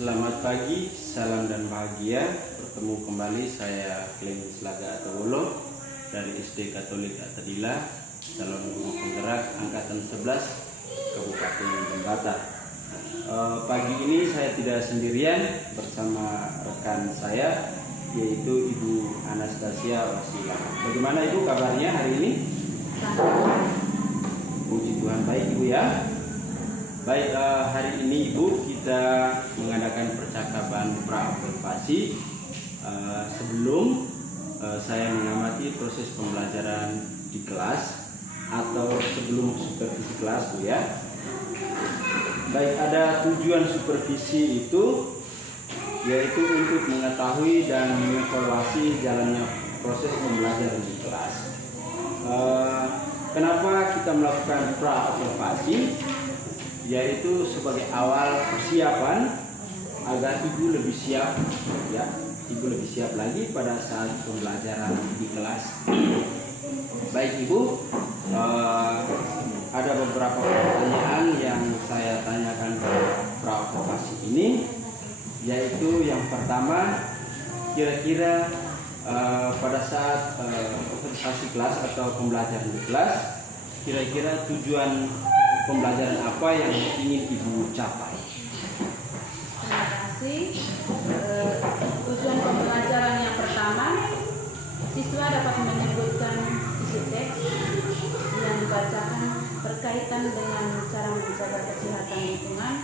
Selamat pagi, salam dan bahagia. Bertemu kembali saya Clemens Laga Atowolo dari SD Katolik Atadila, calon guru penggerak angkatan 11 Kabupaten Jembatan. Pagi ini saya tidak sendirian, bersama rekan saya yaitu Ibu Anastasia Wasila. Bagaimana Ibu kabarnya hari ini? Puji Tuhan, baik Ibu ya. Baik, hari ini Ibu kita mengadakan percakapan pra-observasi sebelum saya mengamati proses pembelajaran di kelas atau sebelum supervisi kelas Bu ya. Baik, ada tujuan supervisi itu yaitu untuk mengetahui dan mengevaluasi jalannya proses pembelajaran di kelas. Kenapa kita melakukan pra-observasi? Yaitu sebagai awal persiapan agar Ibu lebih siap ya, Ibu lebih siap lagi pada saat pembelajaran di kelas. Baik Ibu, ada beberapa pertanyaan yang saya tanyakan pada pra-observasi ini, yaitu yang pertama, kira-kira pada saat observasi kelas atau pembelajaran di kelas, kira-kira tujuan pembelajaran apa yang ingin Ibu capai? Terima kasih. Tujuan pembelajaran yang pertama, siswa dapat menyebutkan isi teks yang dibacakan berkaitan dengan cara menjaga kesehatan lingkungan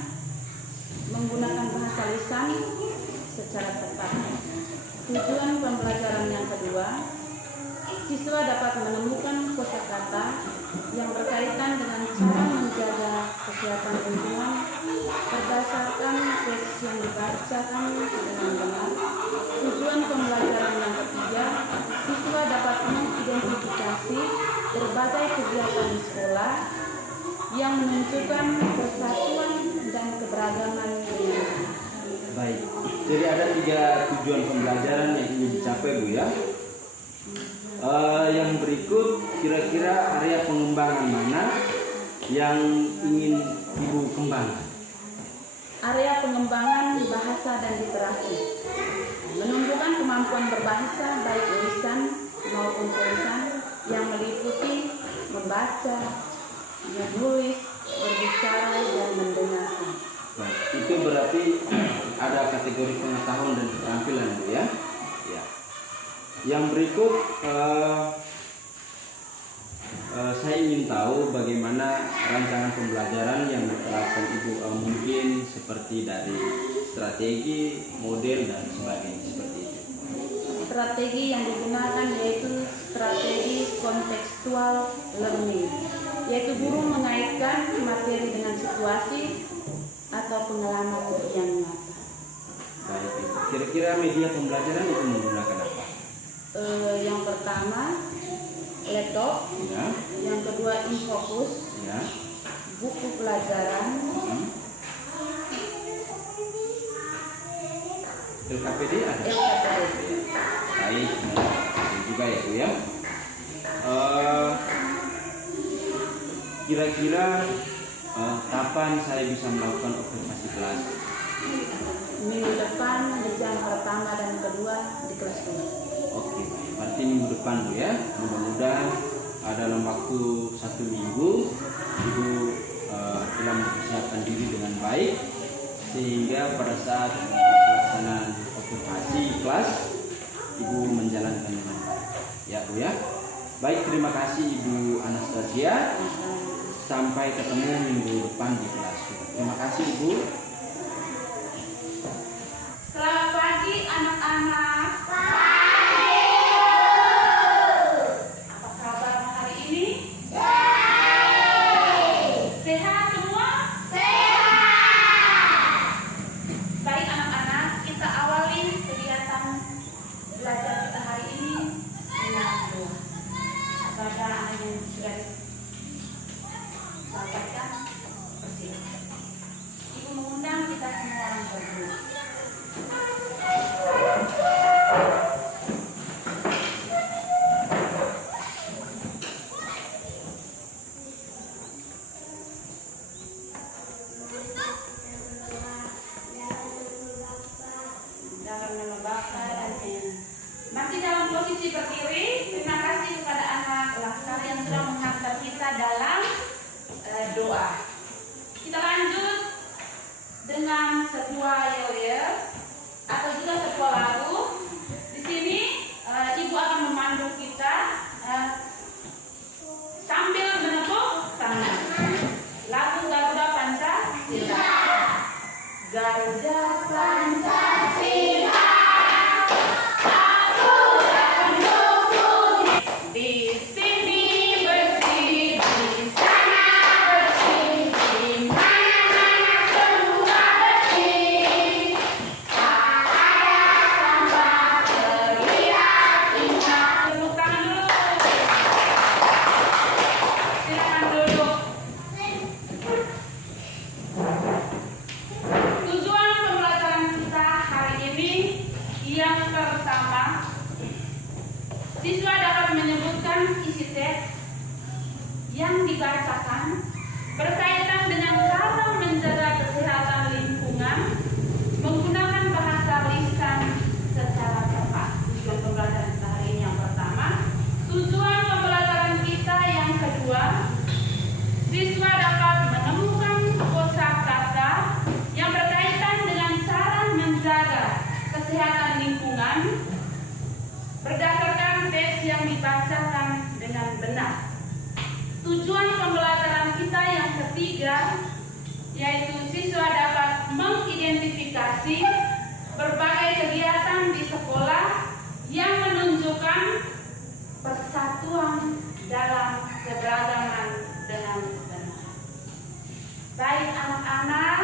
menggunakan bahasa lisan secara tepat. Tujuan pembelajaran yang kedua, siswa dapat menemukan kosakata yang berkaitan dengan cara menjaga kesehatan lingkungan berdasarkan teks yang dibacakan dengan benar. Tujuan pembelajaran yang ketiga, siswa dapat mengidentifikasi berbagai kegiatan di sekolah yang menunjukkan persatuan dan keberagaman lingkungan. Baik, jadi ada 3 tujuan pembelajaran yang ingin dicapai Bu ya. Yang berikut, kira-kira area pengembangan mana yang ingin Ibu kembangkan? Area pengembangan bahasa dan literasi, menumbuhkan kemampuan berbahasa baik lisan maupun tulisan yang meliputi membaca, menulis, berbicara, dan mendengarkan. Baik, itu berarti ada kategori pengetahuan dan keterampilan Bu ya. Ya. Yang berikut, saya ingin tahu bagaimana rancangan pembelajaran yang diterapkan Ibu, mungkin seperti dari strategi, model, dan sebagainya seperti itu. Strategi yang digunakan yaitu strategi kontekstual learning, yaitu guru mengaitkan materi dengan situasi atau pengalaman yang nyata. Baik, kira-kira media pembelajaran itu menggunakan apa? Yang pertama laptop, Ya. yang kedua infocus, Ya. buku pelajaran, LKPD ada? LKPD. Baik, itu juga ya Bu ya. Kira-kira kapan saya bisa melakukan observasi kelas? Minggu depan di jam pertama dan kedua di kelas 2. Oke, berarti minggu depan Bu ya. Mudah-mudahan dalam waktu 1 minggu Ibu telah mempersiapkan diri dengan baik, sehingga pada saat pelaksanaan observasi kelas Ibu menjalankan dengan baik. Ya Bu ya. Baik, terima kasih Ibu Anastasia. Sampai ketemu minggu depan di kelas. Terima kasih Ibu. Selamat pagi anak-anak. Apa kabar hari ini? Sehat semua? Baik anak-anak, kita awali kegiatan belajar kita hari ini dengan doa. Kepada anak yang sudah sampaikan, persilakan. Ibu mengundang nama Bapa dan Anak. Masih dalam posisi berdiri, terima kasih kepada anak Laskar yang sudah menghantar kita dalam doa. Kita lanjut dengan sebuah yel-yel atau juga sebuah lagu. Di sini ibu akan memandu kita sambil menepuk tangan. Lagu Garuda Pancasila. Garuda Pancasila. Siswa dapat menyebutkan isi teks yang dibacakan berkaitan dengan cara menjaga kesehatan lingkungan menggunakan bahasa lisan secara tepat. Tujuan pembelajaran kita hari ini yang pertama. Tujuan pembelajaran kita yang kedua, siswa dapat menemukan kosakata yang berkaitan dengan cara menjaga kesehatan lingkungan berdasarkan teks yang dibacakan dengan benar. Tujuan pembelajaran kita yang ketiga, yaitu siswa dapat mengidentifikasi berbagai kegiatan di sekolah yang menunjukkan persatuan dalam keberagaman dengan benar. Baik anak-anak,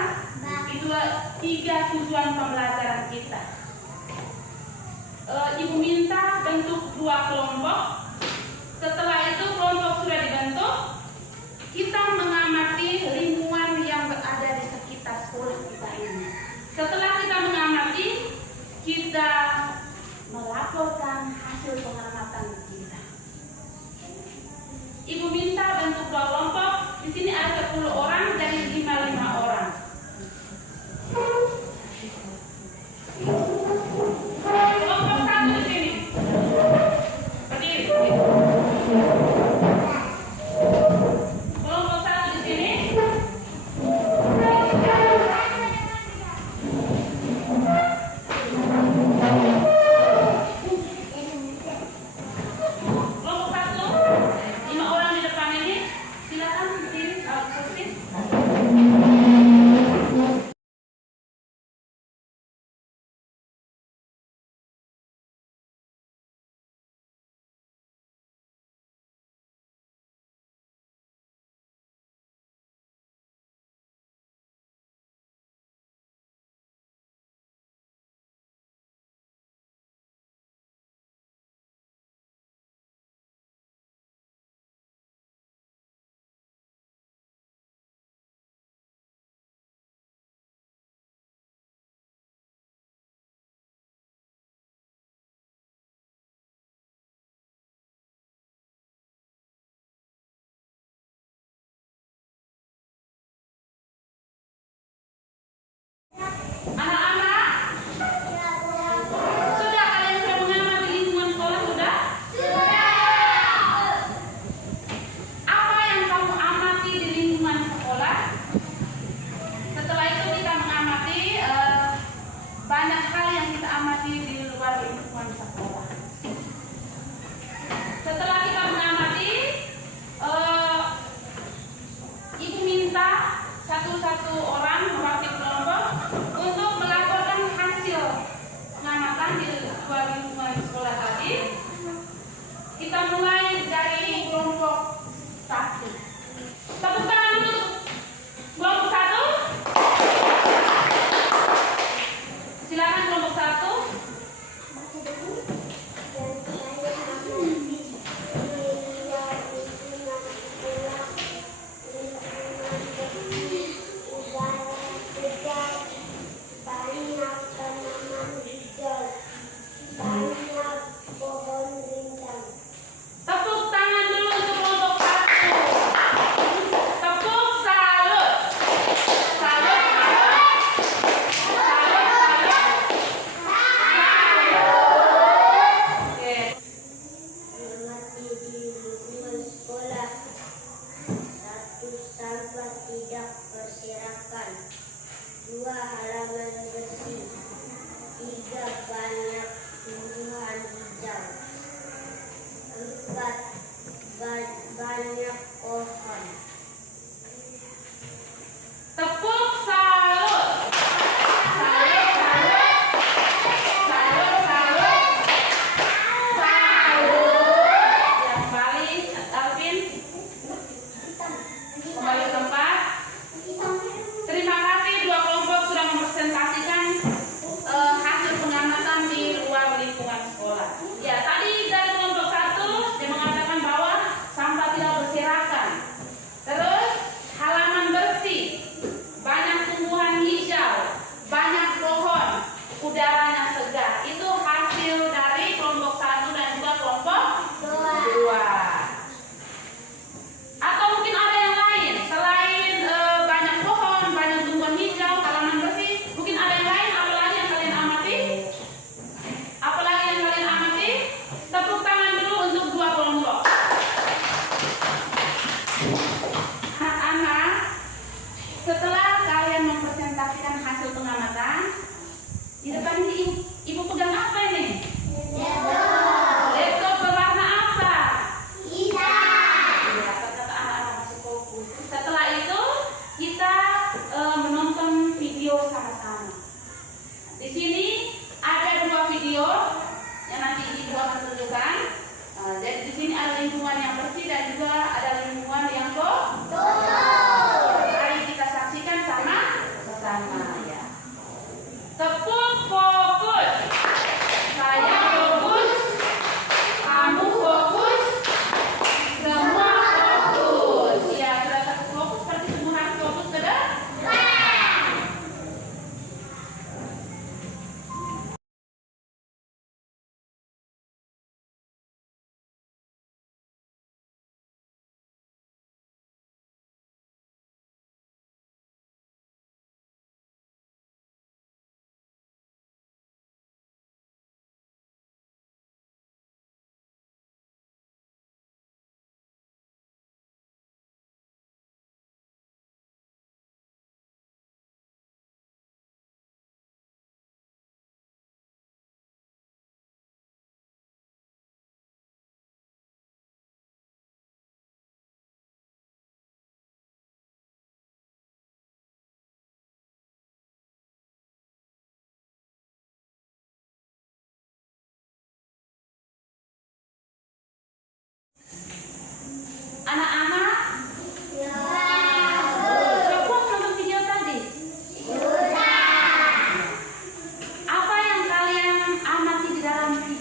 itulah 3 tujuan pembelajaran kita. Ibu minta bentuk 2 kelompok. Setelah itu kelompok sudah dibentuk, kita mengamati lingkungan yang berada di sekitar sekolah kita ini. Setelah kita mengamati, kita melaporkan hasil pengamatan kita. Ibu minta bentuk 2 kelompok. Di sini ada 10 orang dari 5 orang. Kelompok 1 di sini. Berdiri. Kelompok 1 di sini. Kelompok 1, 5 orang di depan ini. Silakan berdiri kursi. Anak-anak, sudah kalian sudah mengamati lingkungan sekolah sudah? Sudah. Apa yang kamu amati di lingkungan sekolah? Setelah itu kita mengamati banyak hal yang kita amati di luar lingkungan sekolah. Setelah kita mengamati, ibu minta satu-satu orang mewakili kelompok untuk melaporkan hasil pengamatan di luar lingkungan sekolah tadi. Kita mulai dari kelompok 1. Tepuk tangan untuk kelompok 1. Silakan kelompok 1. Tepuk tangan dulu untuk kelompok 1.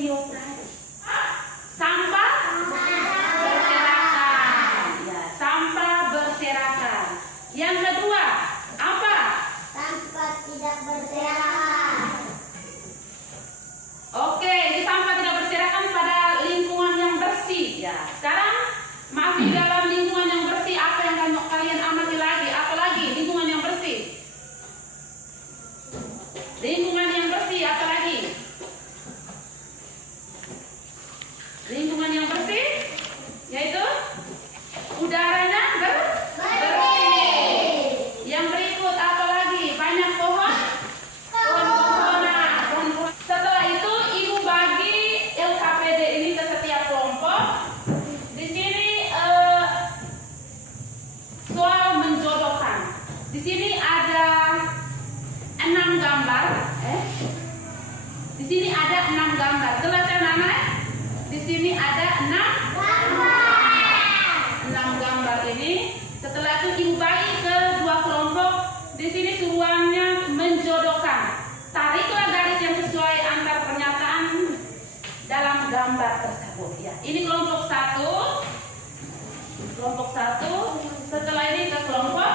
video tadi. Sampah berserakan. Ya, sampah berserakan. Yang kedua, apa? Sampah tidak berserakan. Oke, ini sampah tidak berserakan pada lingkungan yang bersih. Ya, sekarang masih dalam lingkungan yang bersih. Apa yang kalian amati lagi? Apa lagi? Lingkungan yang bersih. Lingkungan yang bersih, apa lagi? Lingkungan yang bersih, yaitu udaranya bersih. Yang berikut apa lagi? Banyak pohon. Setelah itu ibu bagi LKPD ini ke setiap kelompok. Di sini soal menjodohkan. Di sini ada 6 gambar. Di sini ada 6 gambar. Jelas ya Nana? Di sini ada 6 gambar ini. Setelah itu ibu bagi ke 2 kelompok. Di sini suruhannya menjodohkan. Tariklah garis yang sesuai antar pernyataan dalam gambar tersebut. Ya, ini kelompok 1. Kelompok 1. Setelah ini ke kelompok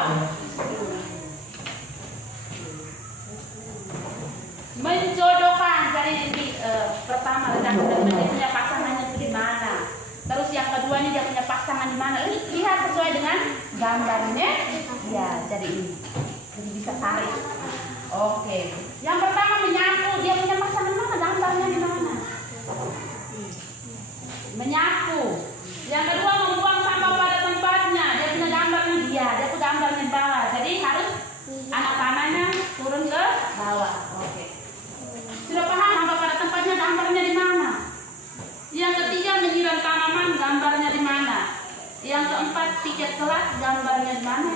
2. Menjodohkan. Jadi ini pertama dia punya pasangannya itu di mana. Terus yang kedua ini dia punya pasangan di mana. Lihat sesuai dengan gambarnya. Ya, jadi ini. Jadi bisa tarik. Oke. Yang pertama menyapu, dia punya pasangan mana, gambarnya di mana? Menyapu. Yang kedua membuang sampah pada tempatnya, dia punya gambarnya dia punya gambarnya di bawah. Jadi harus anak panahnya turun ke bawah. Oke. Sudah paham sampah pada tempatnya, gambarnya di mana? Yang ketiga menyiram tanaman, gambarnya di mana? Yang keempat tiket kelas, gambarnya di mana?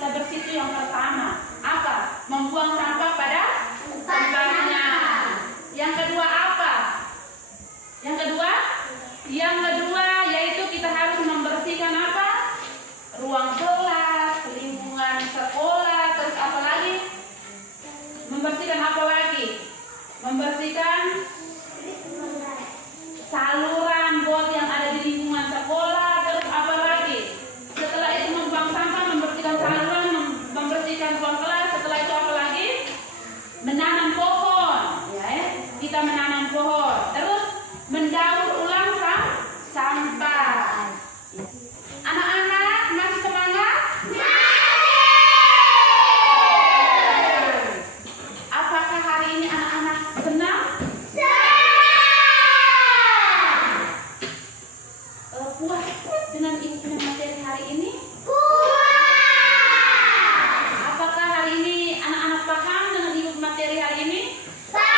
kita bersih itu yang pertama apa? Membuang sampah pada tempatnya. Yang kedua apa? Yang kedua yaitu kita harus membersihkan apa? Ruang kelas, lingkungan sekolah, terus apa lagi? Membersihkan apa lagi? Membersihkan saluran bot yang ada di lingkungan sekolah, terus apa lagi? Setelah itu membuang sampah, membersihkan saluran, membersihkan ruang kelas. Setelah itu apa lagi? Menanam pohon, ya. Kita menanam pohon, terus mendaur ulang sampah. Anak-anak masih semangat? Apakah hari ini anak-anak senang? Puas dengan ibu punya materi hari ini? Apakah hari ini anak-anak paham dengan ibu materi hari ini? Ya,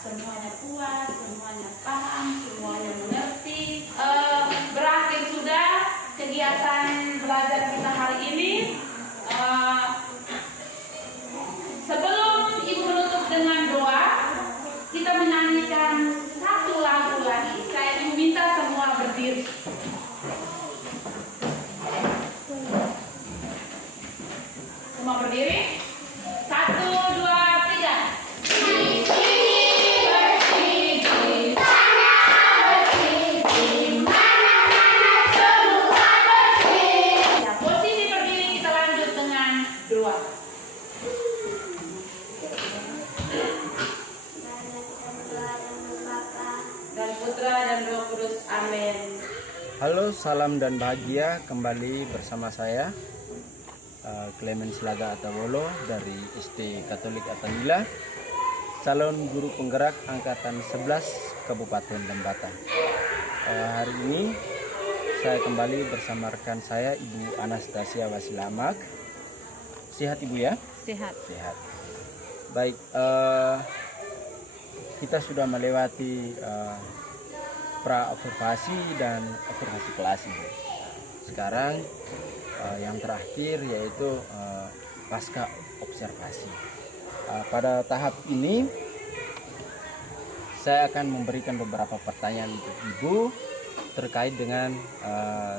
semuanya puas, semuanya paham, semuanya mengerti. Berakhir sudah kegiatan belajar kita hari ini. Sebelum ibu menutup dengan doa, kita menyanyikan satu lagu lagi. Saya minta semua berdiri. Semua berdiri. 1, 2, 3. Ya, posisi berdiri kita lanjut dengan doa. Dan Putra dan Roh Kudus. Amin. Halo, salam dan bahagia kembali bersama saya Clemens Laga Atawolo dari SD Katolik Atandila, calon guru penggerak angkatan 11 Kabupaten Lembata. Hari ini saya kembali bersama rekan saya Ibu Anastasia Wasilamak. Sehat Ibu ya? Sehat. Sehat. Baik, kita sudah melewati pra observasi dan observasi kelas ini. Sekarang yang terakhir yaitu pasca observasi. Pada tahap ini saya akan memberikan beberapa pertanyaan untuk Ibu terkait dengan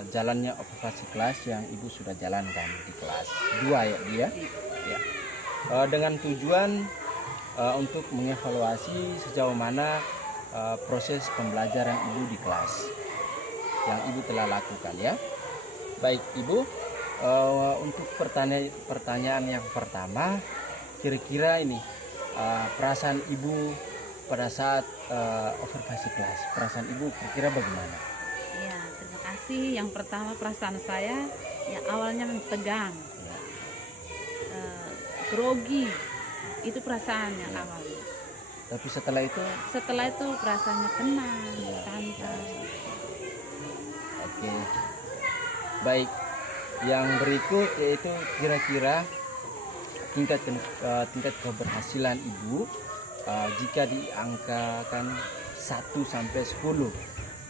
jalannya observasi kelas yang Ibu sudah jalankan di kelas 2 ya dia. Ya. Dengan tujuan untuk mengevaluasi sejauh mana proses pembelajaran Ibu di kelas yang Ibu telah lakukan ya. Baik Ibu, untuk pertanyaan yang pertama, kira-kira ini perasaan Ibu pada saat observasi kelas, perasaan Ibu kira-kira bagaimana? Ya, terima kasih. Yang pertama perasaan saya ya awalnya tegang, grogi, itu perasaan yang awalnya. Tapi setelah itu Perasaannya tenang, santai. oke. Baik, yang berikut yaitu kira-kira tingkat keberhasilan Ibu jika diangkakan 1 sampai 10.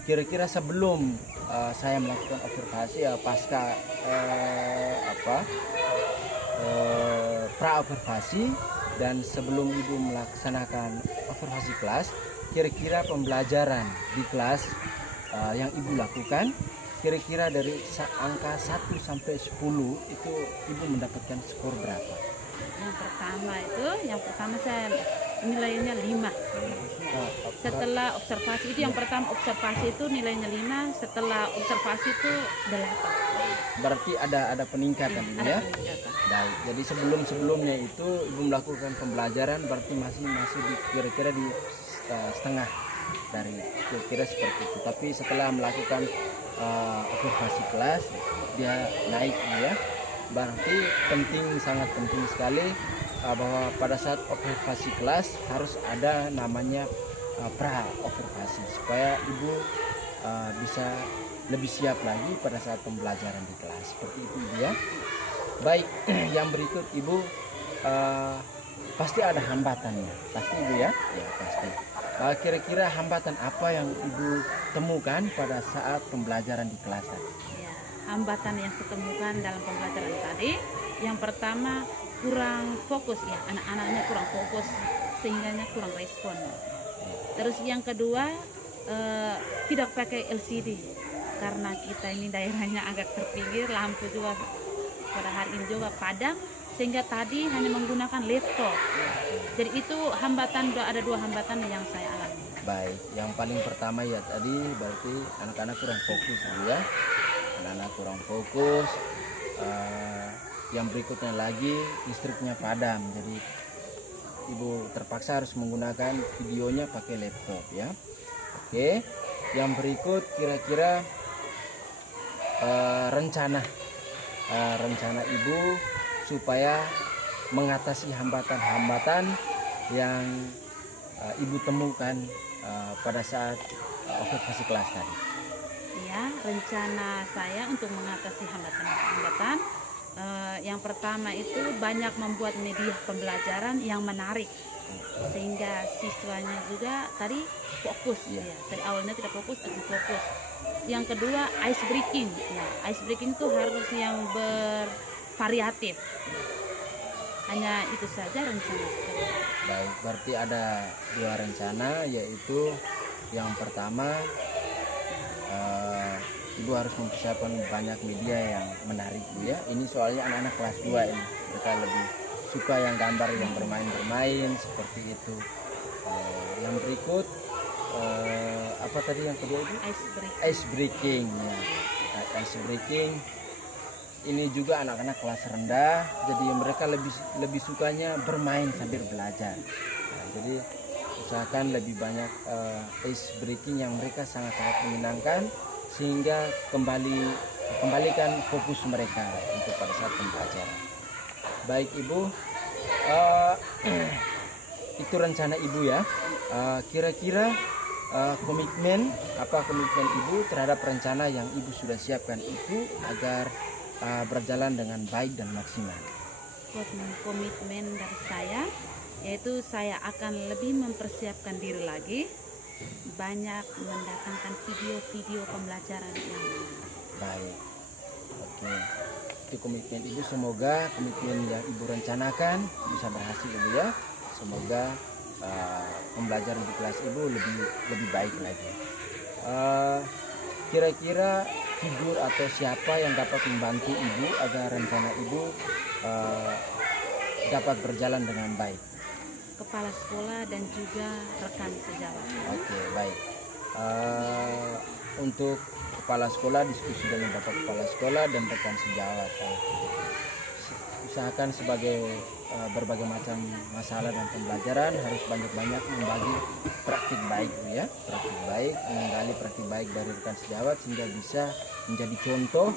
Kira-kira sebelum saya melakukan observasi pasca pra observasi dan sebelum Ibu melaksanakan observasi kelas, kira-kira pembelajaran di kelas yang Ibu lakukan, kira-kira dari angka 1 sampai 10 itu Ibu mendapatkan skor berapa? Yang pertama saya nilainya 5. Setelah observasi itu yang pertama observasi itu nilainya 5, setelah observasi itu 8. Berarti ada peningkatan ya. Peningkatan. Baik. Jadi sebelumnya itu Ibu melakukan pembelajaran berarti masih kira-kira di setengah dari kira-kira seperti itu. Tapi setelah melakukan observasi kelas dia naik ya. Berarti sangat penting sekali bahwa pada saat observasi kelas harus ada namanya pra observasi supaya Ibu bisa lebih siap lagi pada saat pembelajaran di kelas. Seperti itu ya. Baik, yang berikut Ibu pasti ada hambatannya, pasti Ibu ya? Ya pasti. Kira-kira hambatan apa yang Ibu temukan pada saat pembelajaran di kelas? Ya, hambatan yang saya temukan dalam pembelajaran tadi. Yang pertama, kurang fokus ya, anak-anaknya kurang fokus sehingga kurang respon. Terus yang kedua, tidak pakai LCD karena kita ini daerahnya agak terpinggir, lampu juga pada hari ini juga padam, sehingga tadi hanya menggunakan laptop. Jadi itu hambatan, ada dua hambatan yang saya alami. Baik, yang paling pertama ya tadi berarti anak-anak kurang fokus ya, anak-anak kurang fokus. Yang berikutnya lagi listriknya padam, jadi ibu terpaksa harus menggunakan videonya pakai laptop ya. Oke, yang berikut kira-kira rencana ibu supaya mengatasi hambatan-hambatan yang ibu temukan pada saat observasi kelas tadi. Ya, rencana saya untuk mengatasi hambatan-hambatan, yang pertama itu banyak membuat media pembelajaran yang menarik sehingga siswanya juga tadi fokus ya. Dari awalnya tidak fokus, tapi fokus. Yang kedua, ice breaking ya. Ice breaking itu harus yang bervariatif. Hanya itu saja rencana. Baik, berarti ada dua rencana, yaitu yang pertama ibu harus mempersiapkan banyak media yang menarik ya. Ini soalnya anak-anak kelas 2 ini, mereka lebih suka yang gambar yang bermain-bermain seperti itu. Yang berikut apa tadi yang kedua itu? Ice breaking ya. Ice breaking ini juga anak-anak kelas rendah, jadi mereka lebih sukanya bermain sambil belajar. Nah, jadi usahakan lebih banyak ice breaking yang mereka sangat-sangat menyenangkan sehingga kembalikan fokus mereka untuk pada saat pembelajaran. Baik ibu, itu rencana ibu ya. Kira-kira komitmen ibu terhadap rencana yang ibu sudah siapkan itu agar berjalan dengan baik dan maksimal. Komitmen dari saya yaitu saya akan lebih mempersiapkan diri lagi, banyak mendatangkan video-video pembelajaran yang baik. Oke, itu komitmen ibu. Semoga komitmen yang ibu rencanakan bisa berhasil ibu ya. Semoga pembelajaran di kelas ibu lebih baik lagi. Kira-kira figur atau siapa yang dapat membantu ibu agar rencana ibu dapat berjalan dengan baik? Kepala sekolah dan juga rekan sejawat. Oke, baik. Untuk kepala sekolah, diskusi dengan bapak kepala sekolah dan rekan sejawat. Usahakan sebagai berbagai macam masalah dan pembelajaran harus banyak-banyak membagi praktik baik ya, praktik baik, menggali praktik baik dari rekan sejawat sehingga bisa menjadi contoh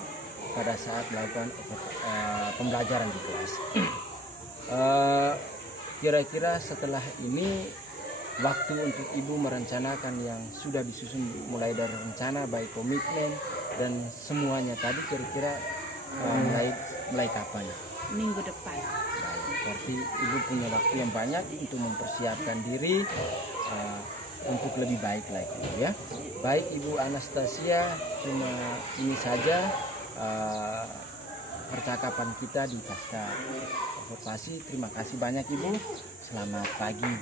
pada saat melakukan pembelajaran di kelas. Kira-kira setelah ini waktu untuk ibu merencanakan yang sudah disusun mulai dari rencana baik komitmen dan semuanya tadi kira-kira mulai kapan? Minggu depan. Berarti ibu punya waktu yang banyak untuk mempersiapkan diri untuk lebih baik lagi ya. Baik Ibu Anastasia, cuma ini saja percakapan kita di pasca observasi. Terima kasih banyak Ibu. Selamat pagi.